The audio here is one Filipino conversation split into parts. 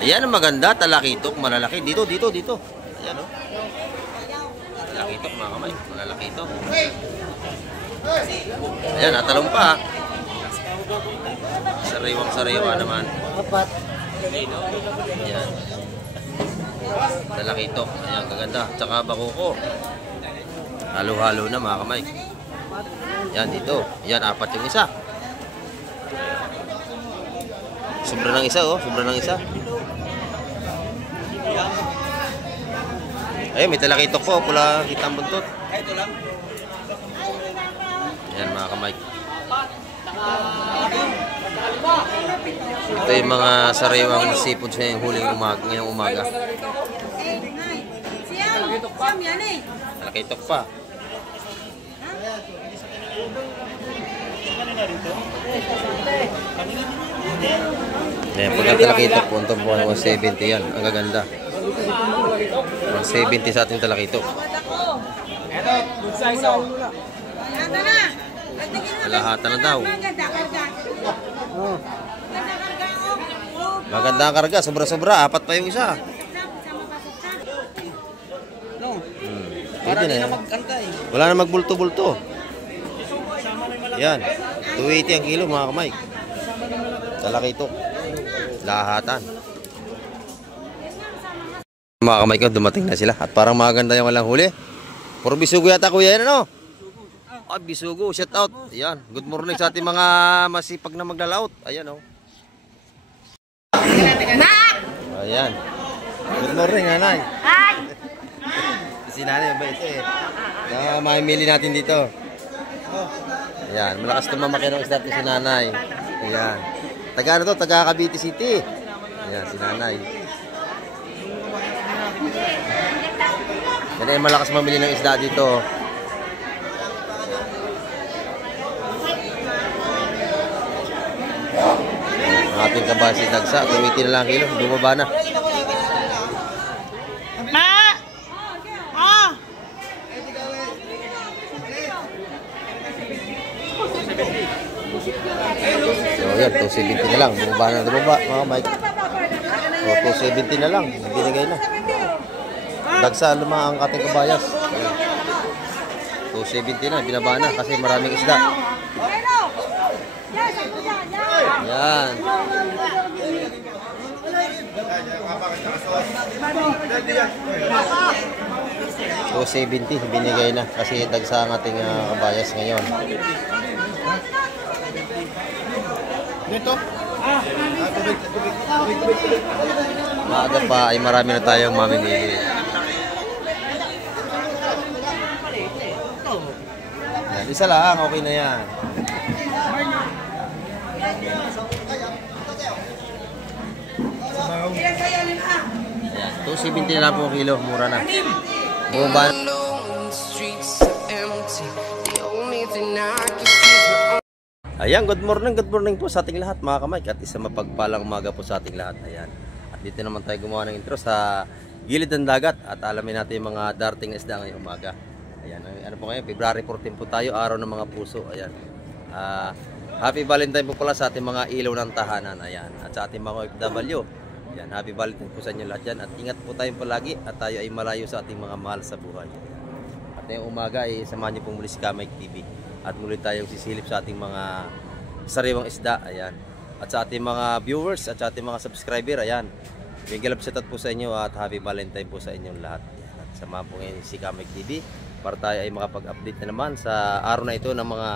Ayan ang maganda, talakitok, malalaki. Dito. Ayan o. Talakitok mga kamay, malalaki ito. Ayan, natalong pa. Sariwang-sariwa naman. Ayan. Talakitok, ayan, kaganda. Tsaka bakuko. Halo-halo na mga kamay. Ayan, dito. Ayan, 4 yung isa. Sobra ng isa, oh. Sobra ng isa. Ayun, may talakitok po. Pula kita ang buntot. Ayan, mga kamay. Ito yung mga sariwang seafood sa ngayong umaga. Talakitok pa. Ayan, pagka-talakitok po, itong buwan 170 yan. Ang gaganda. 170 sa ating talakitok. Kalahatan na daw. Maganda ang karga, sobra-sobra. 4 pa yung isa. Pwede na yan. Wala na magbulto-bulto. Yan. 280 ang kilo mga kamay. Talakitok. Lahatan. Mga kamay ko, dumating na sila. At parang maganda yung walang huli. Puro bisugo yata kuya yan, ano? Ah, bisugo, shout out. Ayan, good morning sa ating mga masipag na maglalaot. Ayan, oh. Ayan. Good morning, nanay. Hi! Si nanay, ba ito eh. Na mamimili natin dito. Ayan, malakas tumamakyan ng isda si nanay. Ayan. Taga ano to? Taga Cavite City. Ayan, si nanay. Yan ay malakas mamili ng isda dito. Ang ating kabasi dagsa, 280 na lang kilo, bumaba na. Ma! Ah! So yan, 270 na lang, bumaba na, mga Mike. So 270 na lang, binigay na. Dagsa luma ang ating kabayas. 270 na, binaba na kasi maraming isda. Yan. 270 binigay na kasi dagsa ang ating kabayas ngayon. Dito? Maaga pa ay marami na tayong mamimili. Yan, isa lang, okay na yan. Ayan, 270 na lang po kilo, mura na. Bumaba. Ayan, good morning po sa ating lahat mga kamay. At isang mapagpalang umaga po sa ating lahat. Ayan. At dito naman tayo gumawa ng intro sa gilid ng dagat. At alamin natin yung mga darting isda ngayong umaga. Ayan, ano po ngayon, February 14 po tayo, araw ng mga puso. Ayan. Happy Valentine po pala sa ating mga ilaw ng tahanan. Ayan. At sa ating mga OFW. Ayan, happy Valentine po sa inyo lahat dyan. At ingat po tayong palagi at tayo ay malayo sa ating mga mahal sa buhay. At ngayong umaga ay samahan niyo po muli si Kamike TV. At muli tayong sisilip sa ating mga sariwang isda. Ayan. At sa ating mga viewers at sa ating mga subscriber. Ayan. Big love shout out po sa inyo at happy Valentine po sa inyong lahat. Ayan. At samahan po ngayon si Kamike TV para tayo ay makapag-update na naman sa araw na ito ng mga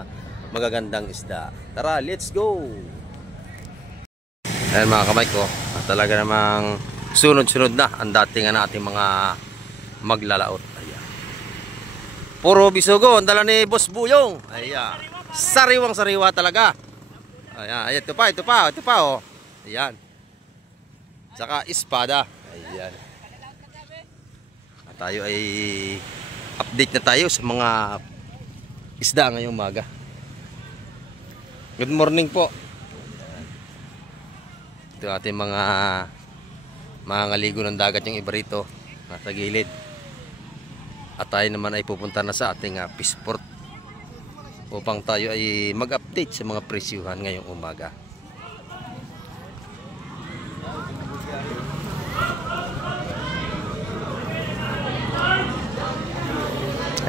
magagandang isda. Tara, let's go! Ayan mga kamay ko, talaga namang sunod-sunod na ang dating na ating mga maglalaot. Ayan. Puro bisugo, ang dala ni Boss Buyong. Ayan. Sariwang-sariwa talaga. Ayan, ayan, ito pa oh. Ayan. Saka espada. Ayan. At tayo ay update na tayo sa mga isda ngayong umaga. Good morning po. Ito ating mga ngaligo ng dagat yung iba rito nasa gilid. At tayo naman ay pupunta na sa ating fishport upang tayo ay mag-update sa mga presyuhan ngayong umaga.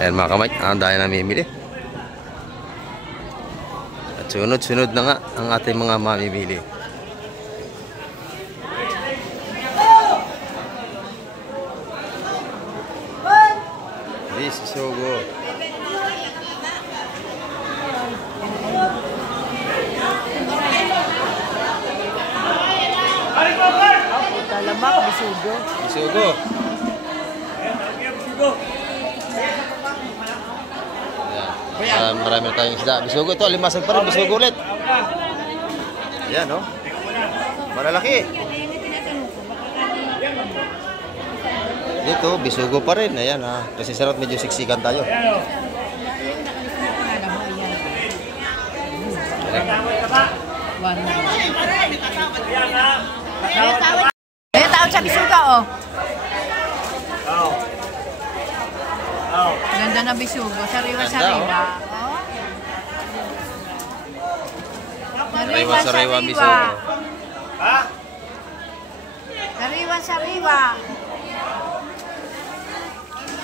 Ayan mga kamay, ang dahil namimili. At sunod-sunod na nga ang ating mga mamimili. Bisugo. Talamak, bisugo. Bisugo. Ayan. Marami na tayong isda. Bisugo ito, limasag pa rin. Bisugo ulit. Ayan, no? Malalaki. Dito, bisugo pa rin. Ayan, ha. Kasi sarap medyo siksikan tayo. Ayan. May tawag sa bisuga, oh. Ganda na bisugo. Sariwa-sariwa. Oh. Sariwa-sariwa bisugo. Sariwa-sariwa.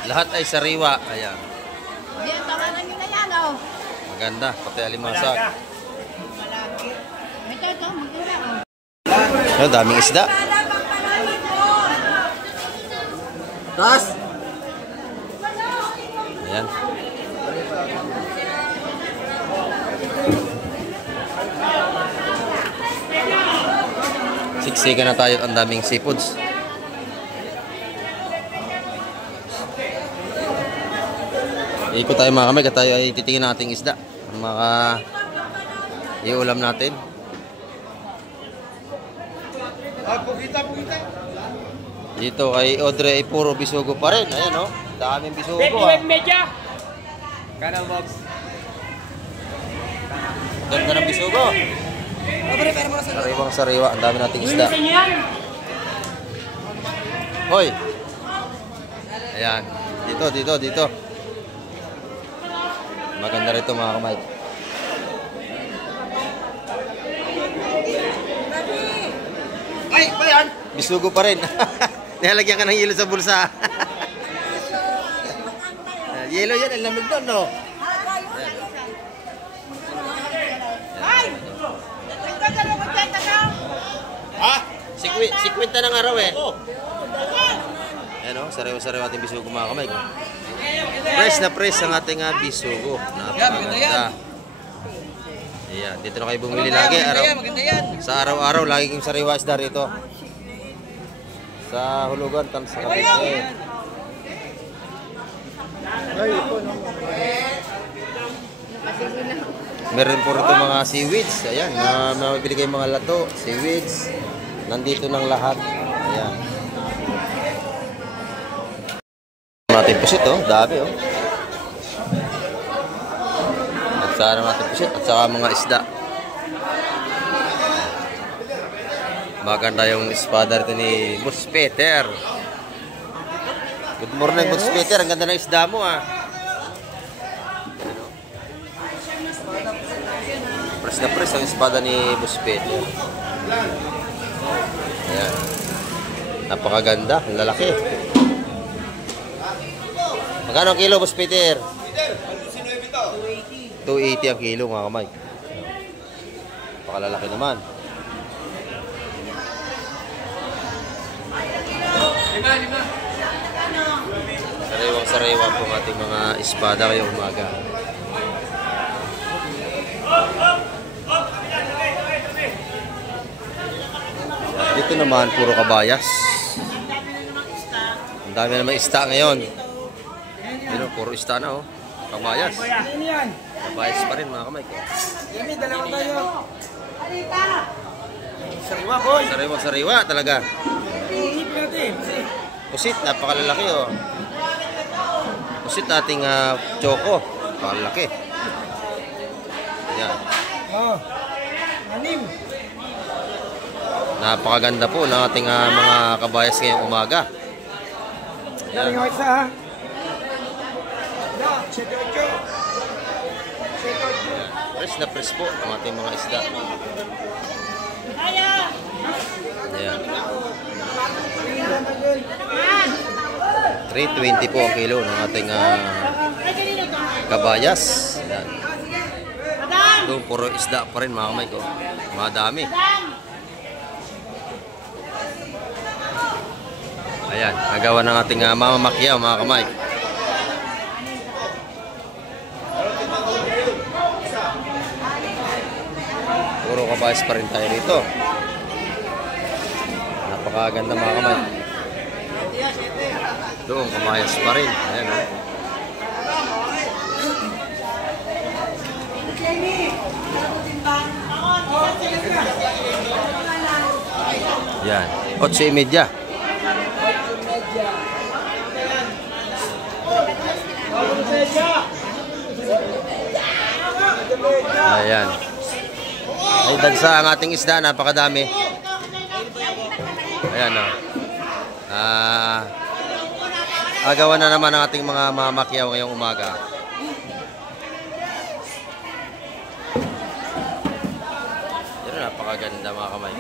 Lahat ay sariwa. Ayan. Hindi, tawanan nyo na yan, oh. Maganda. Pati alimasag. Ito, maganda, oh. Ayan, daming isda. Tas! Ayan. Siksikan na tayo at ang daming seafoods. Ikot tayo mga kamay at tayo ay titingin ng ating isda. Ang mga iulam natin. Dito kay Audrey ay puro bisugo pa rin. Ayan, no? Daming bisugo, ah. Kanang box. Ganda ng bisugo. Sariwang sariwa. Ang dami nating isda. Hoy! Ayan. Dito. Maganda rito mga kamay. Ay, ba yan? Bisugo pa rin. Nilalagyan ka ng yelo sa bulsa. Yelo yan, ang lamig doon, no? Ha? 50 ng araw eh. Ayan, no? Sariwa-sariwa ating bisugo mga kamay. Fresh na fresh ang ating bisugo. Napakaganda. Ayan, dito na kayo bumili lagi. Sa araw-araw, lagi kong sariwa isda rito. Sa hulugan, sa Cavite. Meron po rito mga seaweeds. Ayan, mabibili kayong mga lato, seaweeds. Nandito ng lahat. Ayan. Natin pusit, oh. Dami, oh. Nagsara natin pusit at saka mga isda. Maganda yung espada rito ni Boss Peter. Good morning, Boss Peter. Ang ganda ng isda mo, ah. Press na press ang espada ni Boss Peter. Ayan. Napakaganda. Ang lalaki. Magkano ang kilo, Boss Peter? 280 ang kilo, mga kamay. Napakalalaki naman. Sariwang-sariwa po ang ating mga espada ngayong umaga. Dito naman, puro kabayas. Ang dami naman ista ngayon. Dito, puro ista na, oh. Kabayas. Kabayas pa rin, mga kamay ko. Dalawa tayo. Sariwa, boy. Sariwa talaga. Pusit, napakalalaki, oh. Pusit ating choco. Napakalaki. Ayan. Oh. Anim. Napakaganda po ng ating mga kabayas ngayong umaga. Daling ako isa, ha? Fresh na fresh po ang ating mga isda. Ayan. 320 po ang kilo ng ating kabayas. Ayan. Ito, puro isda pa rin mga kamay ko. Madami. Ayan, nagawa ng ating mamamakyaw mga kamay. Puro kabayas pa rin tayo rito. Napakaganda mga kamay. Doon, kabayas pa rin. Ayan o. Yan, 8:30. Ayan. Ay, dagsa ang ating isda, napakadami. Ayan o. Agawan na naman ang ating mga mamakyaw ngayong umaga. Yan, napakaganda mga kamay.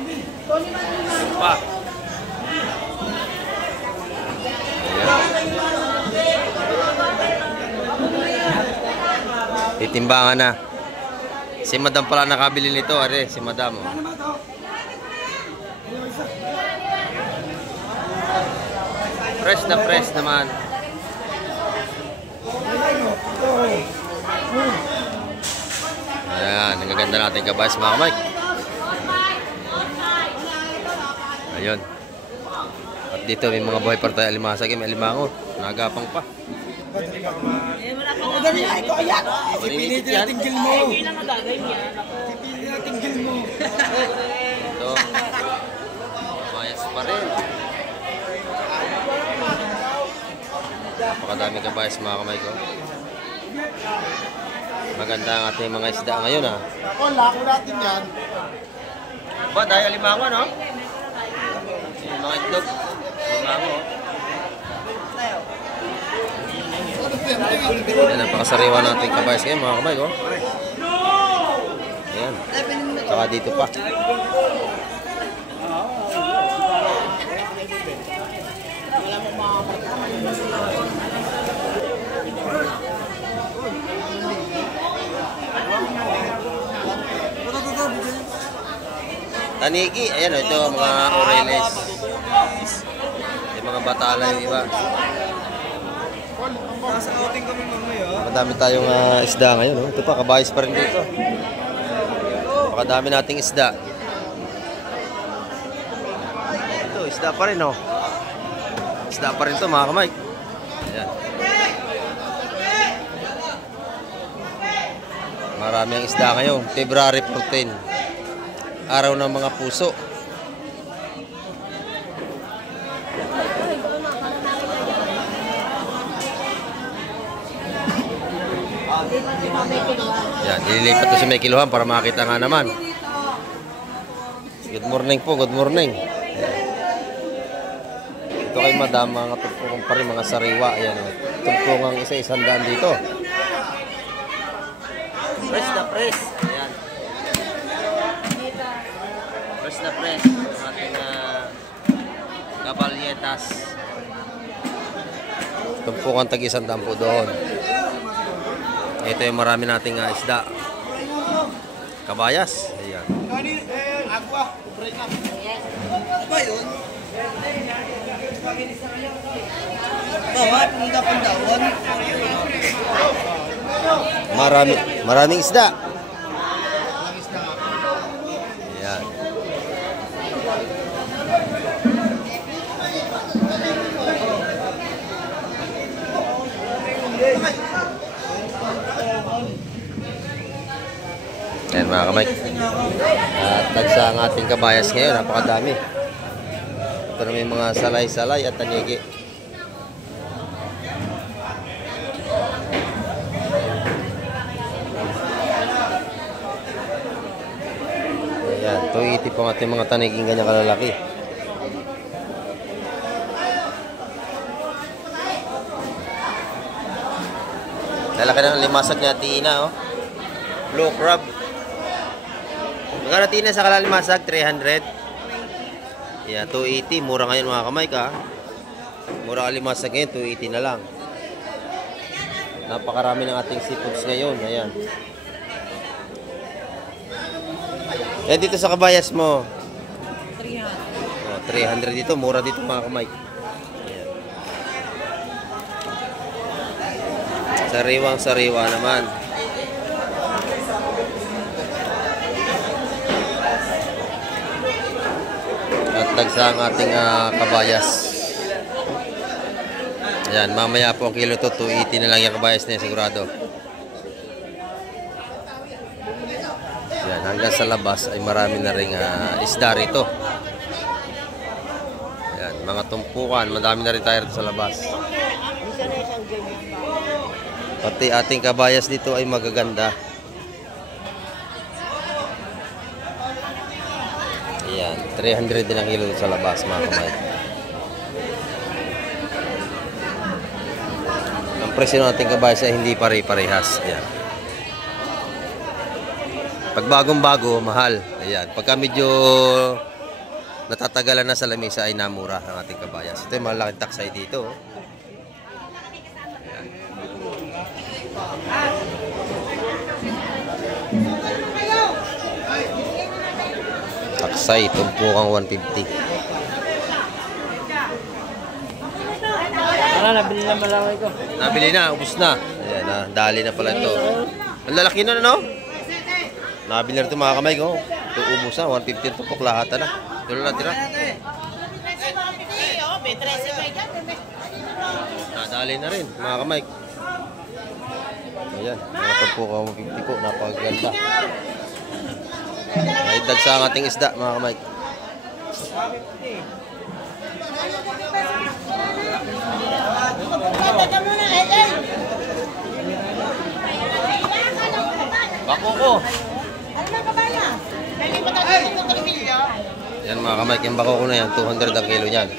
Pa. Ayan. Titimbangan na. Si Madam pala nakabili nito, are, si Madam. Oh. Fresh na fresh naman. Ayan, nagaganda natin kabayas mga kamay. Ayun. At dito may mga buhay pa tayo alimasag, may alimango. Nagapang pa. Ang dami na ito, ayan. Ipinitin natin gil mo. Ipinitin natin gil mo. Ito. Kabayas pa rin. Napakadami kabayas mga kamay ko. Maganda ang ating mga isda ngayon ha. Ako, lako natin yan. Ba, dahil alimango no? Yung mga itlog. Alimango. Yan, napakasariwa natin kabayas ngayon mga kamay ko. Ayan. Saka dito pa. Tanigi, ayan ito mga oreles. Yung mga batala yung iba. Nasa outing kami mamaya. Madami tayong isda ngayon. Oh. Ito pa, kabayas pa rin dito. Makadami nating isda. Ito, isda pa rin oh. Isda pa rin to mga kamay. Ayan. Marami ang isda ngayon. February 14. Araw ng mga puso. Yan, ililipat ko si May Kiluhan para makita nga naman. Good morning po, good morning. Ito kay Madam, mga tugpungan pa rin, mga sariwa. Ayan, tugpungan isa-isang daan dito. Press na press. Ayan. Press na press. Ang ating kabalyetas. Tugpungan tag-isang daan po doon. Ito yung marami nating isda. Kabayas. Ayan. Agua, break up. Ba yun? Bawat, hindi ka pandawon. Maraming isda. Ayan. Ayan mga kamay. At tagsa ang ating kabayas ngayon, napakadami. Ito na may mga salay-salay at tanigi. Ayan, 280 po ang ating mga taniging ganyan kalalaki. Lalaki na ng limasag niya Tina, oh. Blue crab. Magkano Tina sa kalalimasag? 300. Yeah, 280. Mura ngayon mga kamay ka. Mura kalimasag ngayon, 280 na lang. Napakarami ng ating seafoods ngayon. Ayan. Eh, dito sa kabayas mo? 300. 300 dito. Mura dito mga kamay. Ayan. Sariwang-sariwa naman. At tagsa ang ating kabayas. Ayan, mamaya po ang kilo to, 280 na lang yung kabayas na yan, sigurado. Ayan, hanggang sa labas ay marami na rin isda rito. Ayan, mga tumpukan, madami na rin tayo rito sa labas. Pati ating kabayas dito ay magaganda. Ayan, 300 din ang kilo sa labas mga kamay. Ang presyo ng ating kabayas ay hindi pare-parehas. Ayan. Pag bagong-bago, mahal. Ayan. Pagka medyo natatagalan na sa lamesa ay namura ang ating kabayas. Ito yung malaking taksay dito. Ayan. Taksay, tumpukang 150. Nabili na malaki ko. Nabili na, ubos na. Ayan, dali na pala ito. Ang lalaki na, no? Nabili na ito mga kamay ko. Ito ubos na, 150 ito po, lahat na. Ito na tira. Nadali na rin, mga kamay. Ayan, mga po ka 150 po, napakaganda. May dagsa ang ating isda, mga kamay. Bako ko. Yan mga kamay, yung bako ko na yan, 200 ang kilo niyan.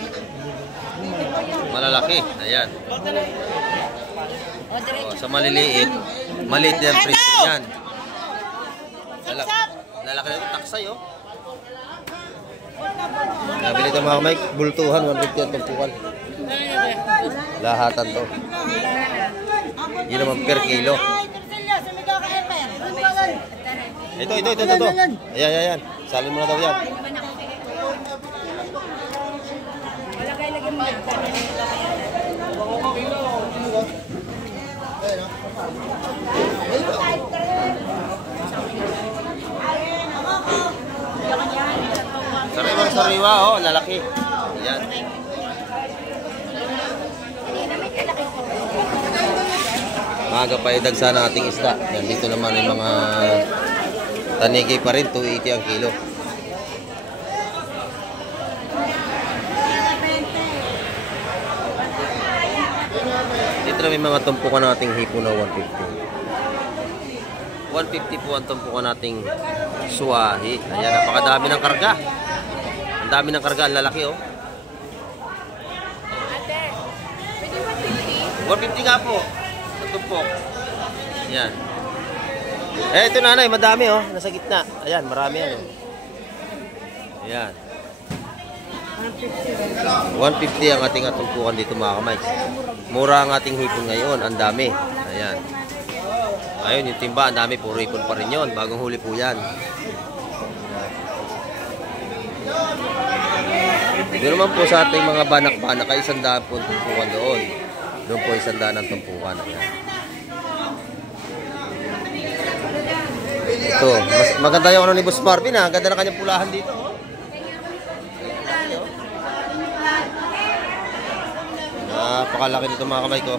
Malalaki, ayan. O, sa maliliit, maliit na yung presyo niyan. Lalaki na ito, taksay oh. Nabili ito mga kamay, bultuhan, 150 ang tumpukan. Lahatan to. Hindi naman per kilo. Ito. Ayan. Salin mo na daw yan. Wala kayo lagyan mo. Sariwang-sariwa, oh, lalaki. Ayan. Maaga pa idagsa na ating isda. Yan, dito naman yung mga tanigi pa rin, 280 ang kilo. Dito na may mga tumpukan ng ating hipo na 150. 150 po ang tumpukan nating suwahi. Ayan, napakadami ng karga. Ang dami ng karga, ang lalaki oh. 150 nga po. Sa tumpok. Ayan. Eh, ito nanay, madami oh. Nasa gitna. Ayan, marami yan oh. Ayan. 150 ang ating tumpukan dito mga kamay. Mura ang ating hipon ngayon. Ang dami. Ayan. Ayun, yung timba, ang dami. Puro hipon pa rin yun. Bagong huli po yan. Doon naman po sa ating mga banak-banak ay 100 po ang tumpukan doon. Doon po 100 ang tumpukan. Ayan. Ito, maganda yung ano ni Boss Marvin ha. Ganda na kanyang pulahan dito. Napakalaki nito mga kamay ko.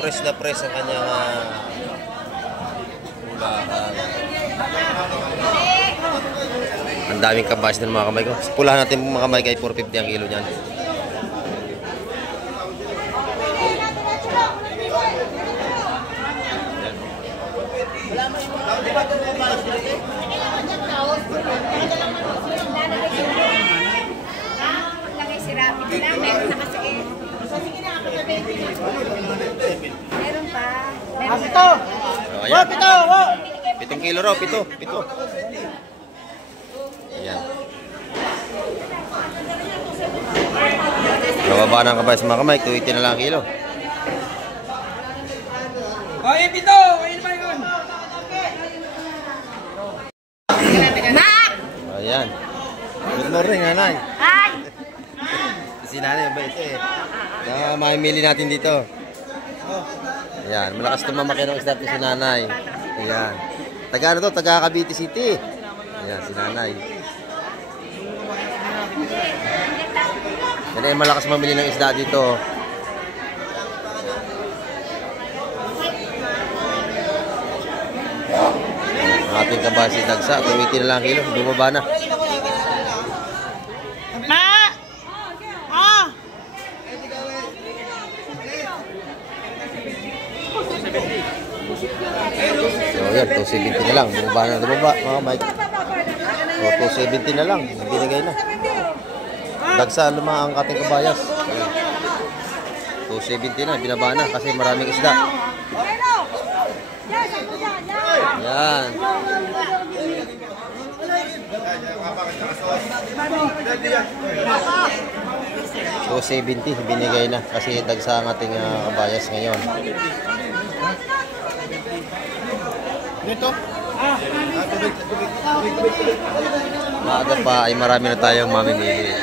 Press na press ang kanyang pulahan. Ang daming kabas ng mga kamay ko. Pulahan natin mga kamay kay 450 ang kilo niyan. Lagay si Rapi na lang. Meron na kasi. Meron pa. Pito! Ayan. Pito! 7 kilo raw, 7. Ayan. Nababa ng kabayas mga kamay, 280 na lang ang kilo. Ay, pito! Ayun pa yun! Nak! Ayan. Good morning, nanay. Ay! Si nanay, mabait eh. Kaya mamimili natin dito. Ayan, malakas tumamaki ng isda si nanay. Ayan. Taga ano to? Taga Cavite City. Ayan, si nanay. Yan ay malakas mamili ng isda dito. Ang ating kabasi dagsa, 280 na lang ang kilo. Bumaba na. So yan, 270 na lang. Bumaba na, bumaba mga Mike. So 270 na lang. Binigay na. Dagsa luma ang ating kabayas. 270 na, binaba na kasi maraming isda. Yan. 270 binigay na kasi dagsa ang ating kabayas ngayon. Dito? Maaga pa ay marami na tayong mamimili.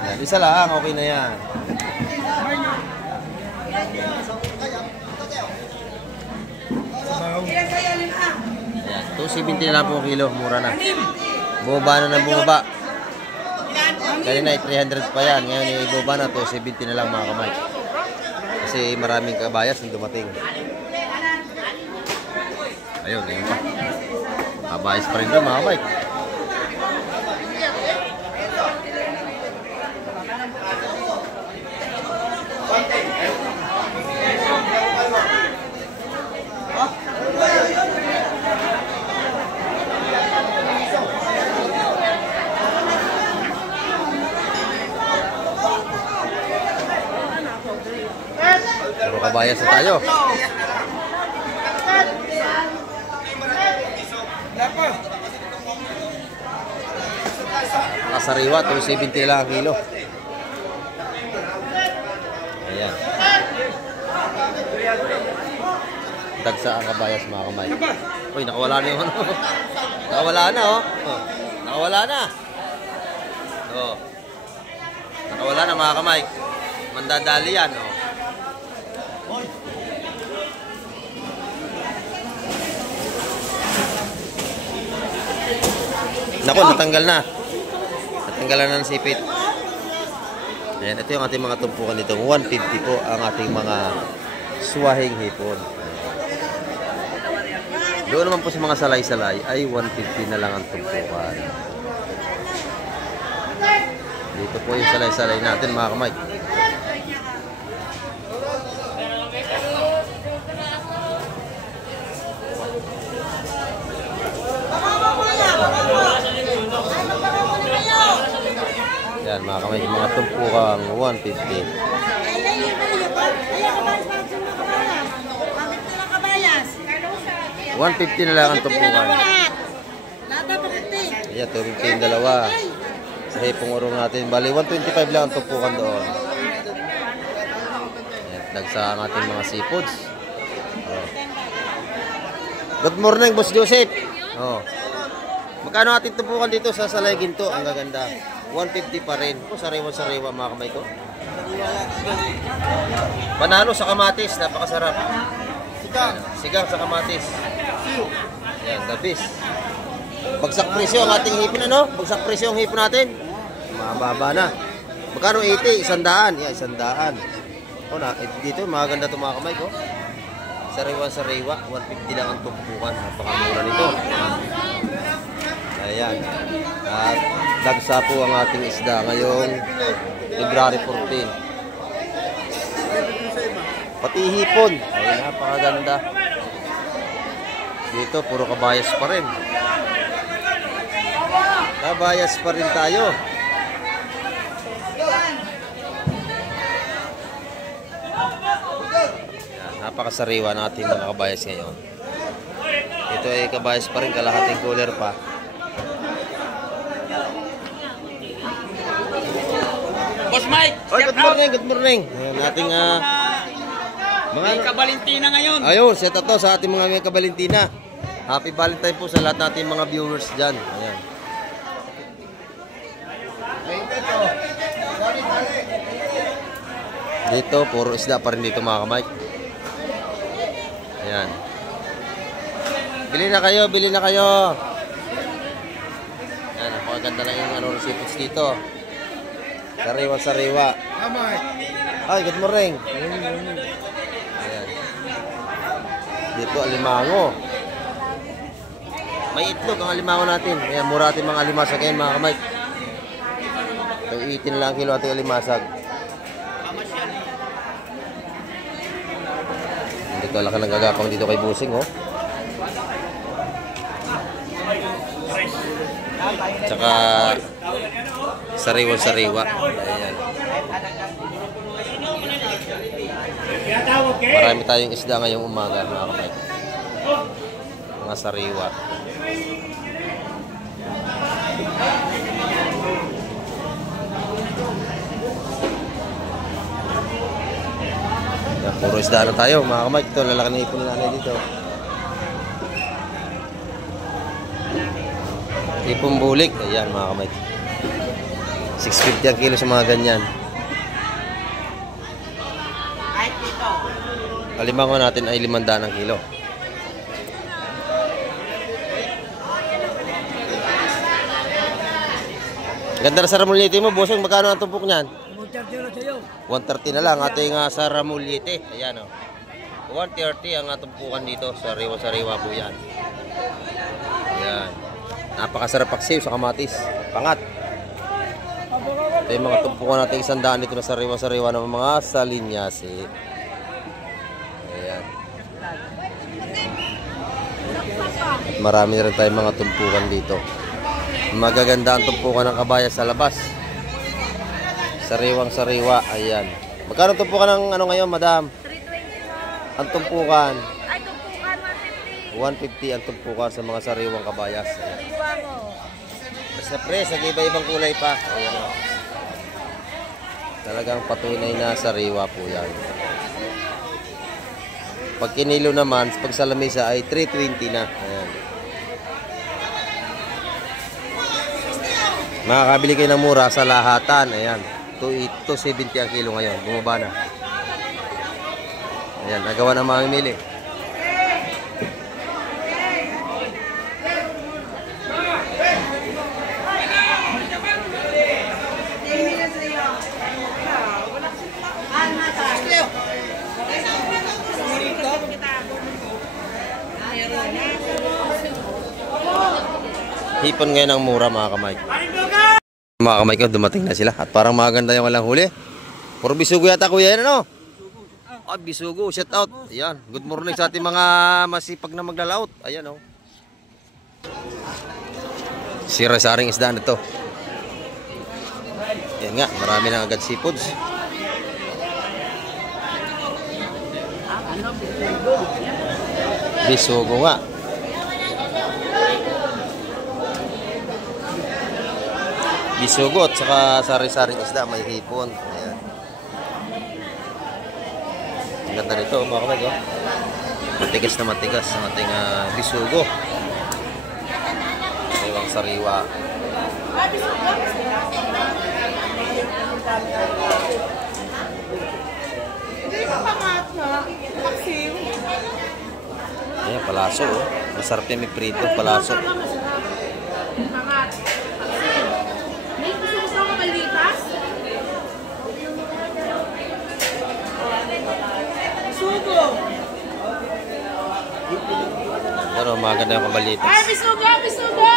Yan, isa lang, okay na yan. Yan, 270 na lang po kilo, mura na. Bumaba na ng bumaba. Kanina ay 300 pa yan, ngayon ay bumaba na, 270 na lang mga kamay. Kasi maraming kabayas na dumating. Ayun, ayun pa. Kabayas pa rin doon mga kamay. Puro kabayas na tayo. Kasariwa, 270 lang ang kilo. Ayan. Dagsa ang kabayas mga kamay. Uy, nakawala na yung ano. Nakawala na oh. Nakawala na. Oh. Nakawala na mga kamay. Mandadali yan oh. Nako, natanggal na. Natanggalan na ng sipit. Ayan, ito yung ating mga tumpukan dito. 150 po ang ating mga suwahing hipon. Doon naman po sa mga salay-salay ay 150 na lang ang tumpukan. Dito po yung salay-salay natin mga kamay. Yan mga kamay, mga tumpukang 150. 150 na lang ang tumpukan. Ayan, 250 yung dalawa. Sa hipong urong natin. Bali, 125 lang ang tumpukan doon. Ayan, dagsa ang ating mga seafoods. Oh. Good morning, Boss Joseph. Oh. Magkano ating tumpukan dito sa Salay Ginto? Ang gaganda. 150 pa rin. O, sariwa-sariwa mga kamay ko. Panalo sa kamatis. Napakasarap. Sigang sa kamatis. Yan, the best. Bagsak presyo ang ating hipon, ano? Bagsak presyo ang hipon natin. Mababa na. Magkano 80? 100. Yeah, 100. O na, dito, maganda itong mga kamay ko. Sariwa-sariwa. 150 lang ang tumpukan. Napakamura nito. Ayan. At dagsa po ang ating isda ngayong February 14. Pati hipon. Ay, napakaganda. Dito, puro kabayas pa rin. Kabayas pa rin tayo. Ayan, napakasariwa natin mga kabayas ngayon. Ito ay kabayas pa rin, kalahating cooler pa. Boss Mike, Oy, shout good out. morning, good morning. Ayan, ating mga May Kabalintina ngayon. ayun, set up to sa ating mga Mega Valentina. Happy Valentine po sa lahat nating mga viewers dyan. Ayan. Dito, puro isda pa rin dito mga kamay. Ayan. Bili na kayo, bili na kayo. Ayan, napakaganda na yung recipes dito. Sariwa-sariwa. Ay, good morning. Ayan. Dito, alimango. May itlog ang alimango natin. Ayan, mura ating mga alimasag ngayon mga kamay. Ito, 18 lang kilo ating alimasag. Dito, laki ng gagapang dito kay Busing, oh. Tsaka sariwa-sariwa. Ayan. Marami tayong isda ngayong umaga, mga kamay. Mga sariwa. Yan, puro isda na tayo, mga kamay. Ito, lalaki na ipon na dito. Ipong bulik. Ayan, mga kamay. 650 ang kilo sa mga ganyan. Alimango natin ay 500 ang kilo. Ganda na sa Ramuliete mo, Bosong. Magkano ang tumpok niyan? 130 na lang ating sa Ramuliete. Ayan, o. 130 ang tumpukan dito. Sariwa-sariwa po yan. Ayan. Napakasarap paksiw sa kamatis. Pangat. Ito yung mga tumpukan natin 100 dito na sariwa-sariwa ng mga salinyasi. Ayan. At marami rin tayong mga tumpukan dito. Magaganda ang tumpukan ng kabaya sa labas. Sariwang-sariwa. Ayan. Magkano tumpukan ng ano ngayon, madam? 320 Ang tumpukan? Ay, tumpukan 150 ang tumpukan sa mga sariwang kabayas. Ayan. 150. Iwa mo. Basta pre, sa iba-ibang kulay pa. Ayan, o. Talagang patunay na sariwa po yan. Pag kinilo naman, pag sa lamesa ay 320 na. Ayan. Makakabili kayo ng mura sa lahatan. Ayan. 270 ang kilo ngayon. Bumaba na. Ayan. Nagawa ng mga mili. Hipon ngayon ang mura mga kamay. Mga kamay ko, dumating na sila. At parang maganda yung walang huli. Puro bisugo yata kuya yan, ano? Ah, bisugo, shout out. Ayan, good morning sa ating mga masipag na maglalaot. Ayan, oh. Sira-saring isda na to. Ayan nga, marami na agad seafoods. Bisugo nga. Bisugo at saka sari-saring isda, may hipon. Ayan. Ang ganda nito, mga kamay, oh. Matigas na matigas ang ating bisugo. Sariwang sariwa. Ayan, palaso, oh. Masarap yung may prito, palaso. Pero maganda yung kabalitas. Ay, bisugo! Bisugo!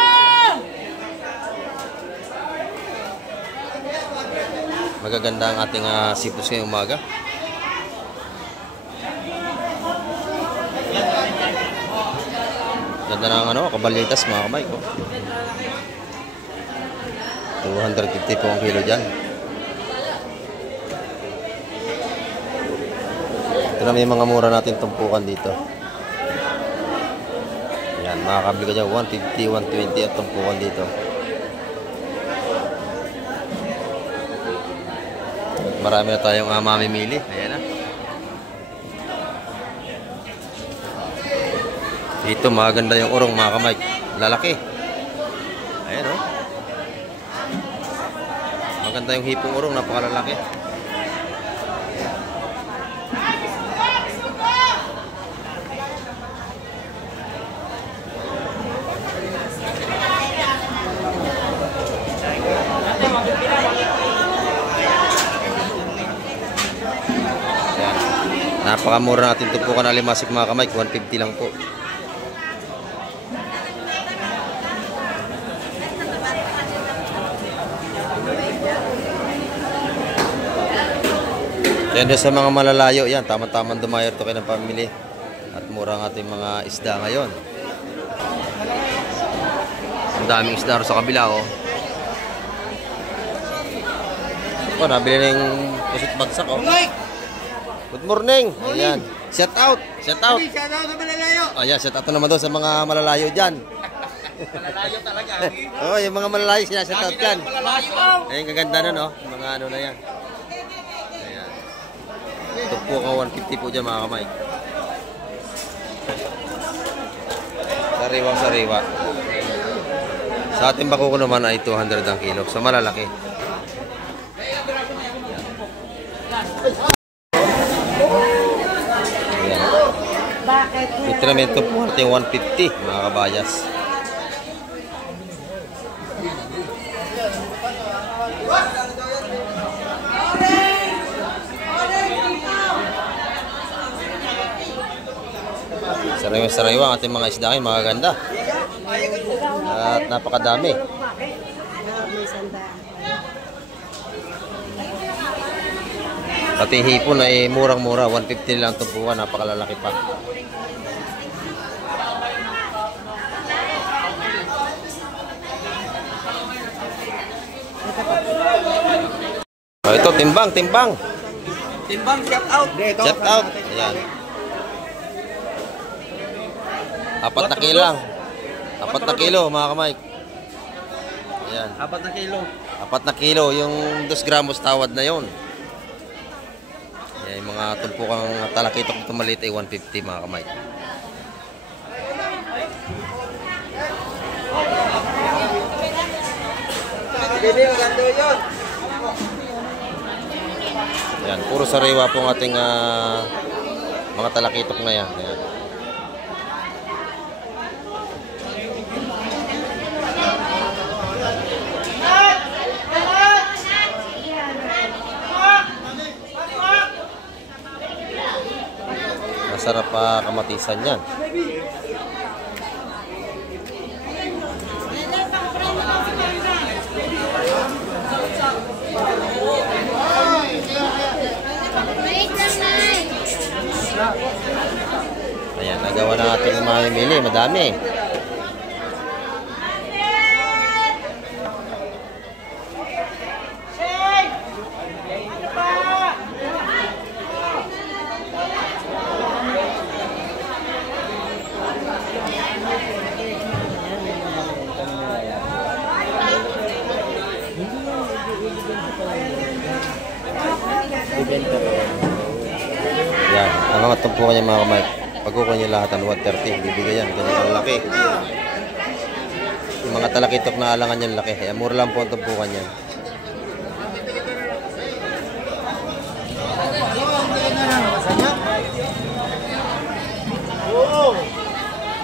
Magaganda ang ating seafoods ngayong umaga. Ganda ng kabalitas mga kamay ko. 250 po ang kilo dyan. Ito na may mga mura natin tumpukan dito. Yan, makakabili ka dyan. 150, 120 at tumpukan dito. marami na tayong mamimili. Ayan na. Dito maganda yung urong mga kamay. Lalaki. Ayan o. Maganda yung hipong urong, napakalalaki. Ayan. Napakamura natin tumpukan na limasik mga kamay. 150 lang po. Yan doon sa mga malalayo, yan, tamang-tamang dumayo ito kayo ng pamili. At mura ang ating mga isda ngayon. Ang daming isda rin sa kabila, oh. Oh, nabili na yung pusit bagsak, oh. Good morning! Ayan. Shout out! Shout out! Shout out sa malalayo! Ayan, shout out naman doon sa mga malalayo dyan. Malalayo talaga. Oh, yung mga malalayo, sinashout out dyan. Malalayo! Ayan, kaganda nun, oh. Yung mga ano na yan. Ito po ka 150 po dyan mga kamay. Sariwang sariwa. Sa ating bakuko naman ay 200 ang kilo. Sa malalaki. Ayan. Bakit? Ito naman ito po natin 150 mga kabayas. Sariwa-sariwa ang ating mga isda ngayon, mga ganda. At napakadami. Pati hipon ay murang-mura, 150 lang tumpukan, napakalalaki pa. Oh, ito, timbang. Timbang, shout out! Shout out. Ayan. 4 na kilo lang. 4 na kilo mga kamay. Ayan. 4 na kilo. 4 na kilo. Yung 2 gramos tawad na yon. Ayan, yung mga tumpukang talakitok ito maliit ay 150 mga kamay. Bili, maganda yun. Ayan, puro sariwa po ang ating mga talakitok na yan. Ayan. Masarap pa kamatisan yan. Ayan, nagawa na ating mamimili. Madami. Yan, ang mga tumpukan niya mga kamay. Pagkukuha niya lahat ng 130, bibigay yan. Ganyan ang laki. Yung mga talakitok na alangan yan laki. Kaya mura lang po ang tumpukan yan.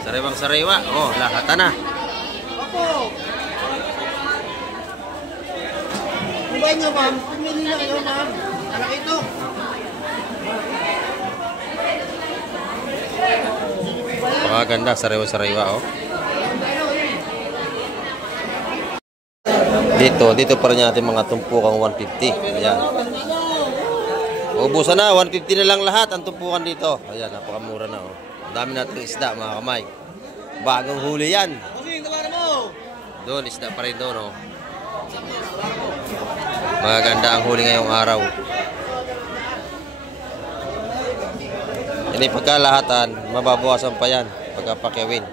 Sariwang sariwa. Oh, lahat na. Kumain nga ma'am, pumili na kayo ma'am. Anak ito. Ganda, sariwa-sariwa oh. Dito pa rin natin mga tumpukang 150. Ayan. Ubusan na, 150 na lang lahat ang tumpukan dito. Ayan, napakamura na oh. Ang dami nating isda mga kamay. Bagong huli yan. Doon, isda pa rin doon oh. Maganda ang huli ngayong araw. Ini pagkalahatan, mababawasan pa yan pagkapakyawin.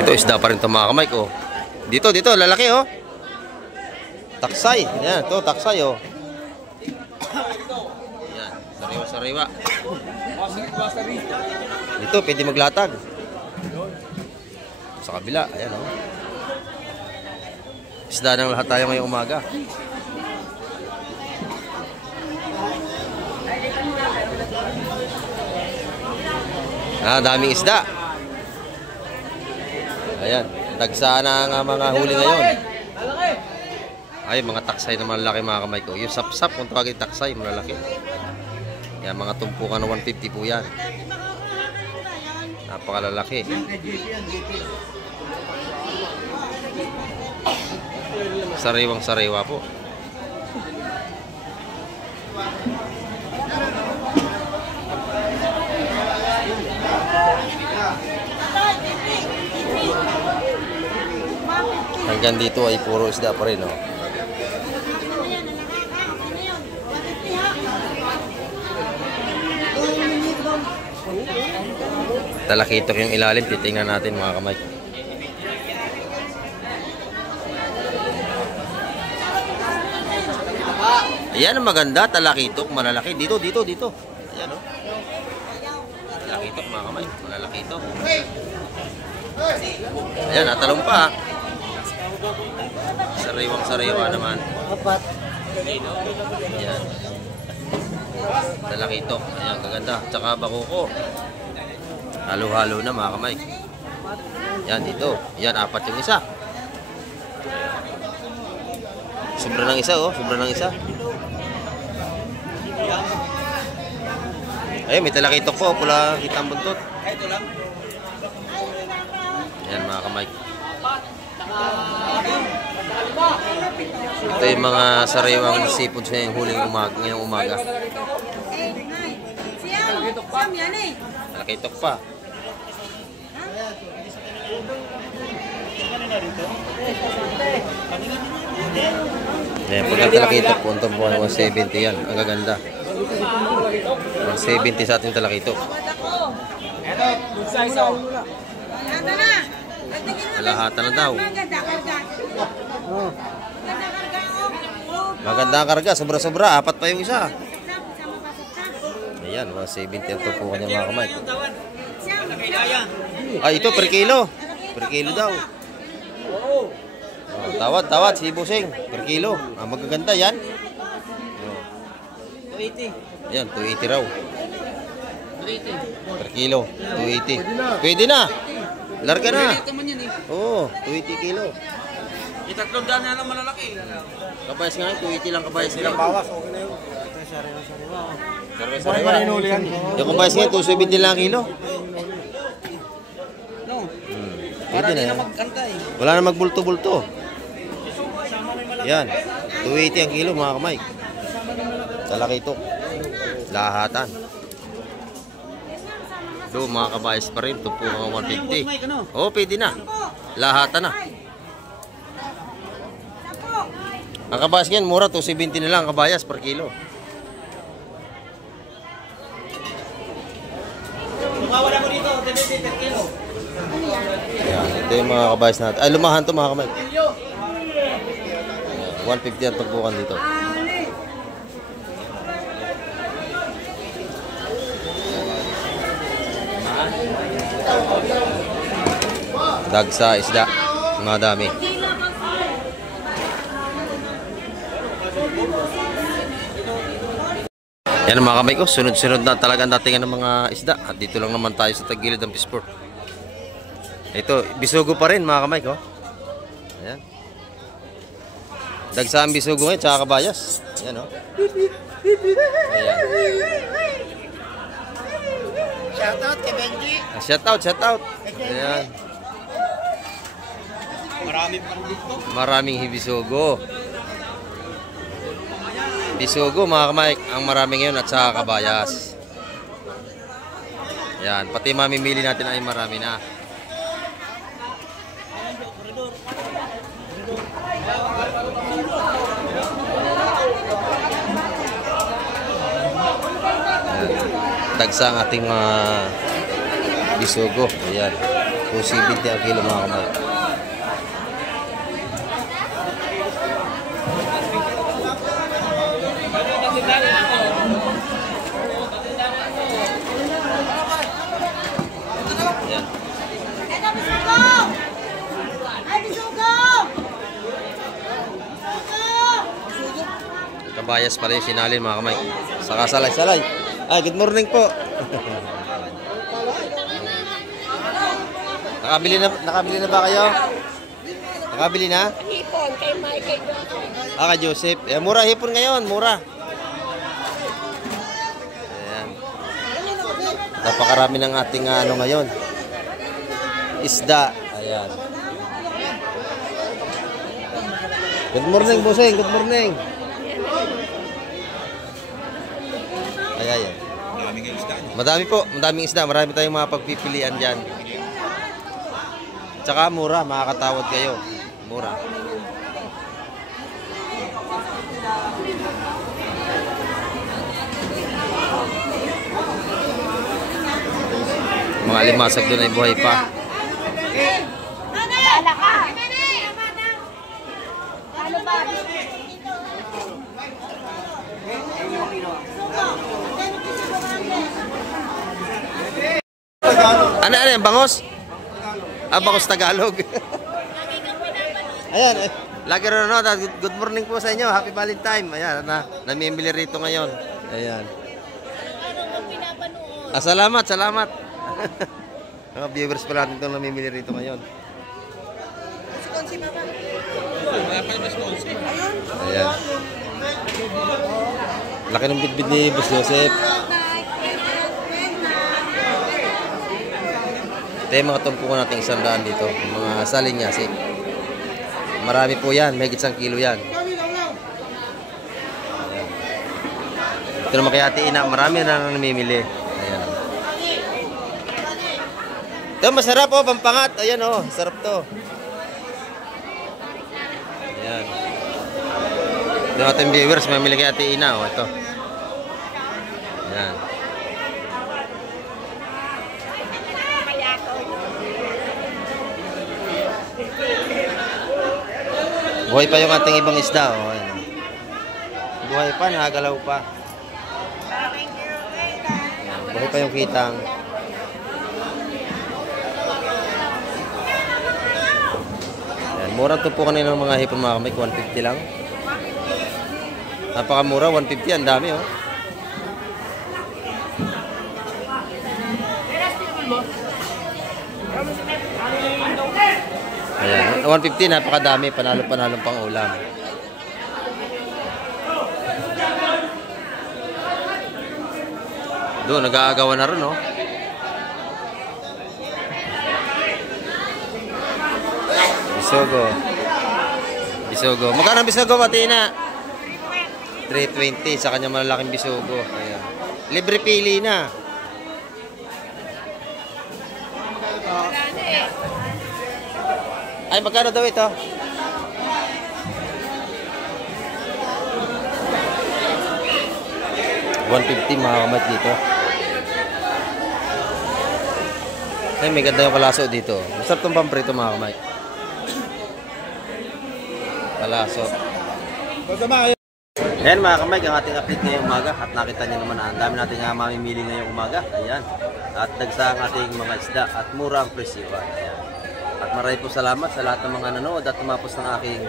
Ito isda pa rin ito mga kamay ko. Dito, lalaki oh. Taksay. Yan, ito, taksay oh. Yan, sariwa. Dito, pwede maglatag. Sa kabila, ayan oh. Isda ng lahat tayo ngayong umaga. Daming isda. Ayan, dagsaan na ang mga huli ngayon. Ay, mga taksay na malalaki mga kamay ko. Yung sap-sap, kung tawagin taksay, malalaki. Yan, mga tumpukan na 150 po yan. Napakalalaki. Sariwang-sariwa po. Hanggang dito ay puro isda pa rin, oh. Talakitok yung ilalim, titingnan natin mga kamay. Ayan ang maganda, talakitok, malalaki. Dito. Ayan oh. Talakitok mga kamay, malalaki ito. Ayan, natalong pa. Sariwang-sariwa naman. Ayan. Talakitok, ayan, gaganda. Tsaka bakuko. Halo-halo na mga kamay. Yan, dito. Yan, 4 yung isa. Sobra ng isa, oh. Sobra ng isa. Ayun, may talakitok po. Pula kitang buntot. Yan, mga kamay. Ito yung mga sariwang seafood sa ngayong umaga. Talakitok pa. Ayan, pagka talakitok po, ito po 170 yan. Ang gaganda. 170 sa ating talakitok. Kalahatan na daw. Maganda ang karga, sobra-sobra. 4 pa yung isa. Ayan, 170 ito po kanya mga kamay. Ay, ito per kilo. Per kilo daw. Tawad si Busing. Per kilo. Magaganda yan. 280. Yan, 280 raw. 280. Per kilo. 280. Pwede na. Larga na. Oo, 280 kilo. Itatlong daan na lang malalaki. Kabayas nga, 280 lang kabayas nila. Bawas, okay na yun. Ito yung sariwa-sariwa. Sariwa. Yung kabayas nga, 270 lang kilo. No. Pwede na yan. Magkantay. Wala na magbulto-bulto. Yan, 280 ang kilo mga kamay. Talakitok. Lahatan. Do mga kabayas pa rin, ito po mga 150. Oo, pwede na. Lahatan na. Ang kabayas ngayon, mura, 270 na lang kabayas per kilo. Wala mo dito, 250 per kilo. Yan, ito yung mga kabayas natin. Ay, lumahan to mga kamay. 150 ang tagpukan dito. Dagsa, isda, mga dami. Yan ang mga kamay ko, sunod-sunod na talagang datingan ng mga isda. At dito lang naman tayo sa tagilid ng Pisport. Ito, bisugo pa rin mga kamay ko. Ayan. Dagsa ang bisugo ngayon, tsaka kabayas. Ayan o. Ayan. Shoutout kay Benji. Shoutout. Ayan. Maraming pang dito. Maraming bisugo. Bisugo mga kamay, ang maraming ngayon at saka kabayas. Ayan, pati mamimili natin ay marami na. Ayan. Dagsa ang ating mga bisugo. Ayan. 270 ang kilo mga kamay. Ayan. Ito, bisugo! Ay, bisugo! Kabayas pala yung sinalin mga kamay. Saka salay-salay. Ay, good morning po. Nakabili na ba kayo? Nakabili na? Hipon, kay Mike, kay Joseph. Kay Joseph. Eh, mura hipon ngayon, mura. Ayan. Napakarami ng ating ano ngayon. Isda. Ayan. Good morning, bossing. Good morning. Ayan. Madami po, madaming isda. Marami tayong mga pagpipilian dyan. Tsaka mura, makakatawad kayo. Mura. Mga limasag doon ay buhay pa. Bala ka! Ano ba? Ano yan? Bangos? Bangos Tagalog. Ayan. Lagi rin good morning po sa inyo. Happy Valentine. Ayan. Namimili rito ngayon. Ayan. Salamat, salamat. Mga viewers pa natin itong namimili rito ngayon. Ayan. Laki ng bitbit ni Boss Joseph. Ito yung mga tumpukan natin 100 dito. Mga salinyasi. Marami po yan. May 1 kilo yan. Ayan. Ito naman kay Ate Ina. Marami na namimili. Ayan. Ito masarap oh. Pampangat. Ayan oh. Sarap to. Ayan. Ito natin viewers. Mamili kay Ate Ina oh. Ito. Ayan. Buhay pa yung ating ibang isda. Oh. Ayan. Buhay pa, nakagalaw pa. Buhay pa yung kitang. Ayan. Mura ito po kanina ng mga hipon mga kamay. 150 lang. Napakamura, 150. Ang dami oh. Ayan, 150, napakadami, panalo-panalong pang ulam. Doon, nag-aagawan na rin, oh. Bisogo. Bisogo. Magkano bisogo, Matina? 320 sa kanya malalaking bisogo. Ayan. Libre pili na. Ay, magkano daw ito? 150 mga kamat dito. Ay, may ganda yung kalaso dito. Masarap itong pamprito mga kamay. Kalaso. Ayan mga kamay, ang ating update ngayong umaga. At nakita nyo naman na ang dami natin nga mamimili ngayong umaga. Ayan. At dagsa ang ating mga isda at mura ang presyo. Ayan. At maraming po salamat sa lahat ng mga nanood at tumapos ng aking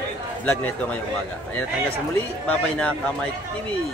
vlog nito ngayong umaga. Ayan at hanggang sa muli, babay na Kamay TV!